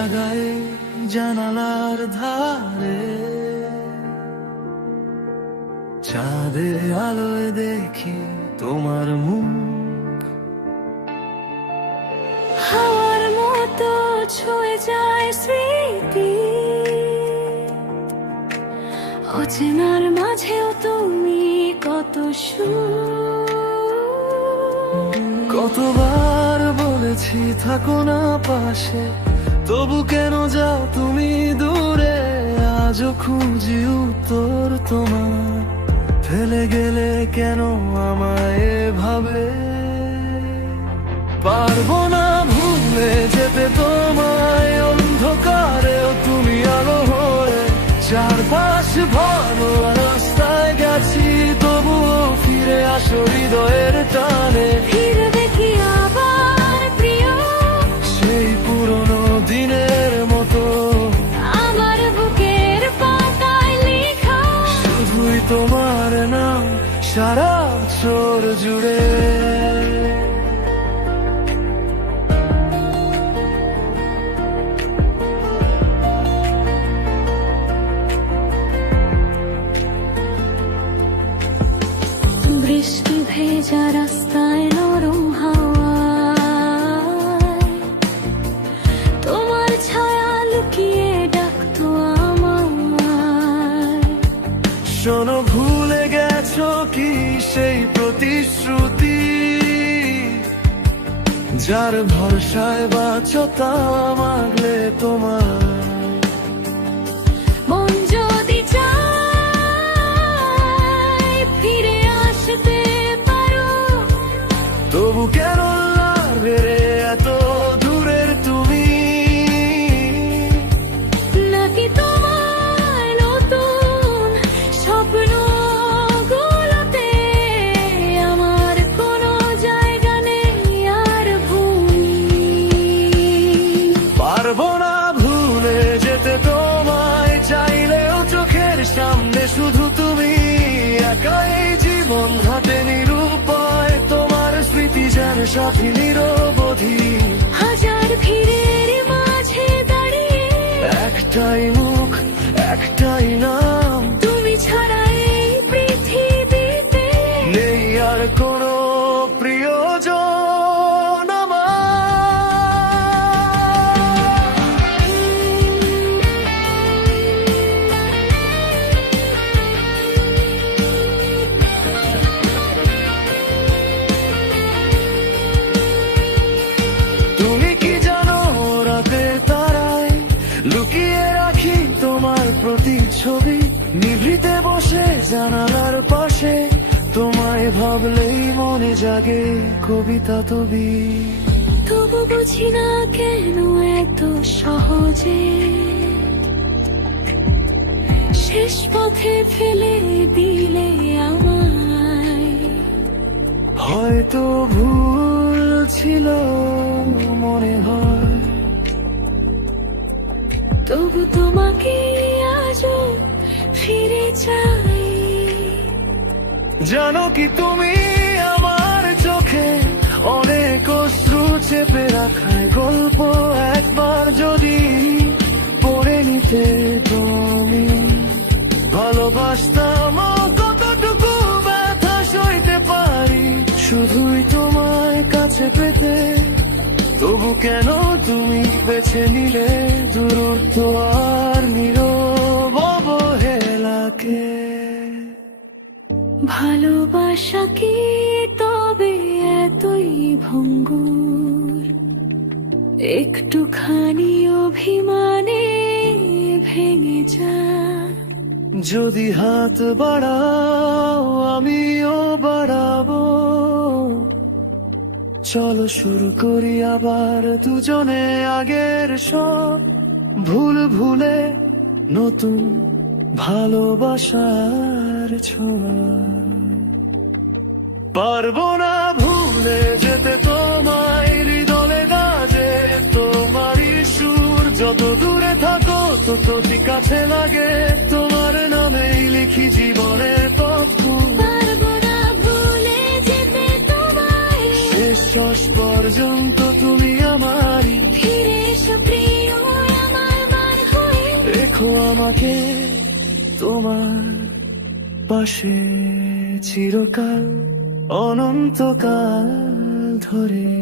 জায়গায় জানালার ধারে চাঁদের আলোয় দেখি তোমার মুখ, হাওয়ার মতো ছুঁয়ে যায় স্মৃতি, অচেনার মাঝেও তুমি কত কতবার বলেছি থাকো না পাশে, তবু কেন যাও তুমি দূরে? আজও খুঁজি উত্তর তোমার, ফেলে গেলে কেন আমায় এভাবে? পারবো না ভুলে যেতে তোমায়, অন্ধকারেও তুমি আলো হয়ে। চারপাশ ভালো রাস্তায় গেছি, তবুও ফিরে আসো হৃদয়ের টানে। ফিরবে কি আবার প্রিয় সেই পুরনো দিনের মতো, আমার বুকের পাতায় লেখা, শুধুই তোমার নাম সারা বছর জুড়ে। বৃষ্টি ভেজা রাস্তায় নরম হাওয়ায় তোমার ছায়া লুকিয়ে ডাকতো আমায়। শোনো, ভুলে গেছো কি সেই প্রতিশ্রুতি, যার ভরসায় বাঁচো তা মাগলে তোমার। মন যদি চায় ফিরে আসতে পারো, তবু কেন লাগবে রে এত দূরের তুমি? নাকি তোমার নতুন স্বপ্ন গুলোতে আমার কোনো জায়গা নেই আর ভূমি? পারবো না ভুলে যেতে তোমায়, চাইলেও চোখের সামনে শুধু তুমি একাই। জীবন হাতে নিরুপায়, তোমার স্মৃতি যেন সাথী নিরবধি। হাজার ভিড়ের মাঝে দাঁড়িয়ে একটাই মুখ, একটাই নাম, তুমি ছাড়া এই পৃথিবীতে নেই আর কোনো প্রিয়জন আমার। তুমি কি জানো, রাতের তারায় লুকিয়ে রাখি তোমার প্রতিচ্ছবি, নিভৃতে বসে জানালার পাশে তোমায় ভাবলেই মনে জাগে কবিতা তবি। তবু বুঝি না কেন এত সহজে শেষ পথে ফেলে দিলে আমায়। হয়তো ভুল ছিল মনে হয়, তবু তোমাকে আজও ফিরে চাই। জানো কি তুমি আমার চোখে অনেক অশ্রু চেপে রাখায় গল্প, একবার যদি পড়ে নিতে তুমি। ভালোবাসতাম কতটুকু ব্যথা সইতে পারি শুধুই তোমায় কাছে পেতে, তবু কেন তুমি বেছে নিলে দূরত্ব আর নীরব অবহেলাকে? ভালোবাসা কি তবে এতই ভঙ্গুর, একটুখানি অভিমানে ভেঙে যায়? যদি হাত বাড়াও আমিও বাড়াবো, চলো শুরু করি আবার দুজনে আগের সব ভুল ভুলে নতুন ভালোবাসার ছোঁয়া। পারবো না ভুলে যেতে তোমায়, হৃদয়ে গাজে তোমারই সুর। যত দূরে থাকো তত কাছে লাগে, তোমার নামেই লিখি জীবনের পথ। পারবো না ভুলে যেতে তোমায়, শেষ পর্যন্ত তুমি আমারই। ফিরে এসো প্রিয় রেখো আমাকে তোমার পাশে চিরকাল, অনন্তকাল ধরে।